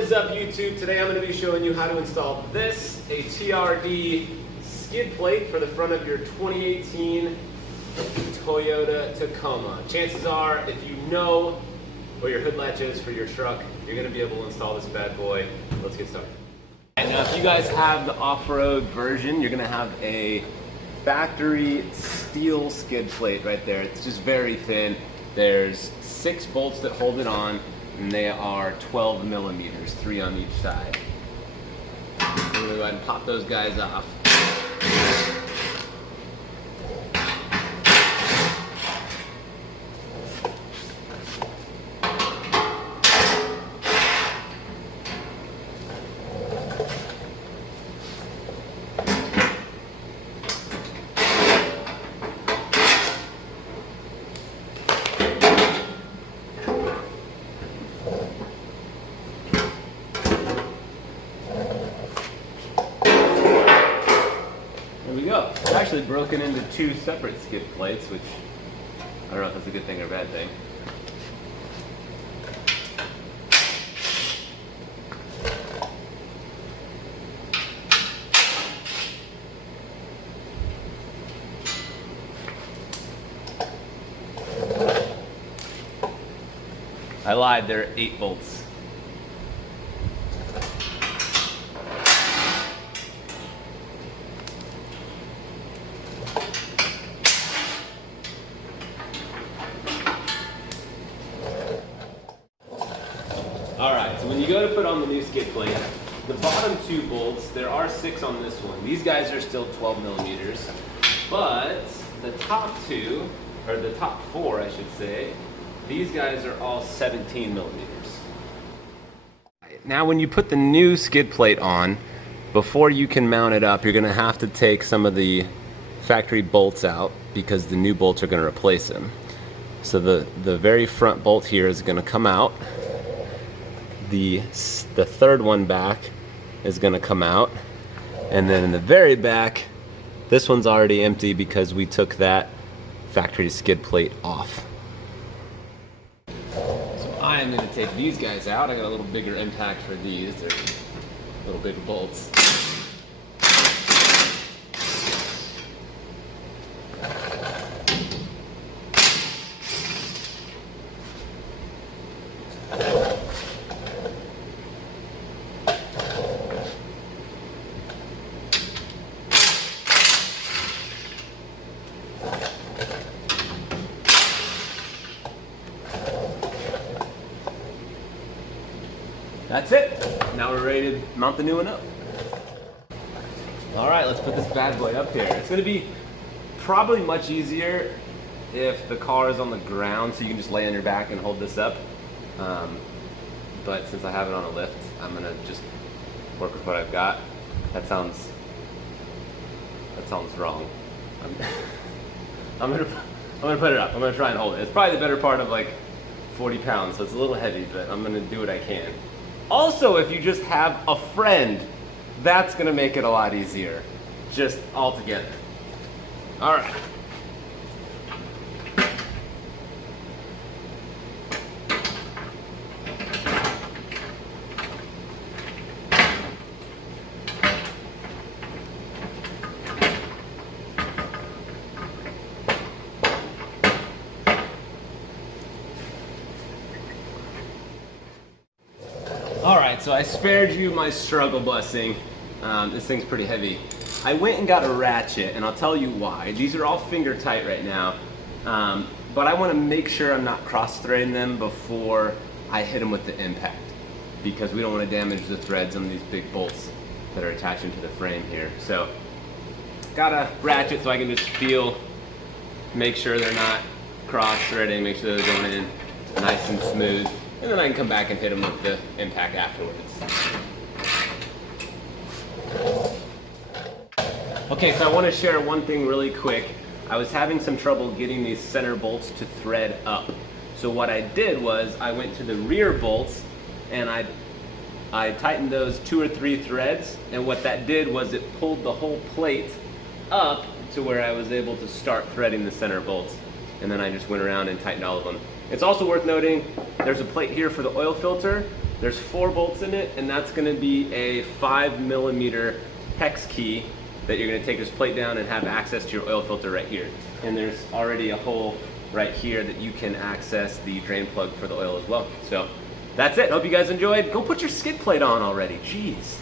is up, YouTube? Today I'm going to be showing you how to install this, a TRD skid plate for the front of your 2018 Toyota Tacoma. Chances are, if you know where your hood latch is for your truck, you're going to be able to install this bad boy. Let's get started. And now if you guys have the off-road version, you're going to have a factory steel skid plate right there. It's just very thin. There's 6 bolts that hold it on, and they are 12 millimeters, 3 on each side. I'm going to go ahead and pop those guys off. There we go. It's actually broken into 2 separate skid plates, which I don't know if that's a good thing or a bad thing. I lied, there are 8 bolts. Alright, so when you go to put on the new skid plate, the bottom 2 bolts, there are 6 on this one. These guys are still 12 millimeters, but the top 2, or the top 4 I should say, these guys are all 17 millimeters. Now when you put the new skid plate on, before you can mount it up, you're going to have to take some of the factory bolts out because the new bolts are going to replace them. So the very front bolt here is going to come out. The third one back is going to come out, and then in the very back, this one's already empty because we took that factory skid plate off. So I am going to take these guys out. I got a little bigger impact for these. They're little bigger bolts. That's it. Now we're ready to mount the new one up. Alright, let's put this bad boy up here. It's going to be probably much easier if the car is on the ground so you can just lay on your back and hold this up. But since I have it on a lift, I'm going to just work with what I've got. That sounds wrong. I'm gonna put it up. I'm going to try and hold it. It's probably the better part of like 40 pounds, so it's a little heavy, but I'm going to do what I can. Also, if you just have a friend, that's going to make it a lot easier, just all together. All right. Alright, so I spared you my struggle busing. This thing's pretty heavy. I went and got a ratchet, and I'll tell you why. These are all finger tight right now, but I want to make sure I'm not cross-threading them before I hit them with the impact, because we don't want to damage the threads on these big bolts that are attaching to the frame here. So, got a ratchet so I can just feel, make sure they're not cross-threading, make sure they're going in nice and smooth. And then I can come back and hit them with the impact afterwards. Okay, so I want to share one thing really quick. I was having some trouble getting these center bolts to thread up. So what I did was I went to the rear bolts and I tightened those 2 or 3 threads, and what that did was it pulled the whole plate up to where I was able to start threading the center bolts. And then I just went around and tightened all of them. It's also worth noting there's a plate here for the oil filter, There's 4 bolts in it, and that's gonna be a 5mm hex key that you're gonna take this plate down and have access to your oil filter right here. And there's already a hole right here that you can access the drain plug for the oil as well. So that's it. Hope you guys enjoyed. Go put your skid plate on already. Jeez.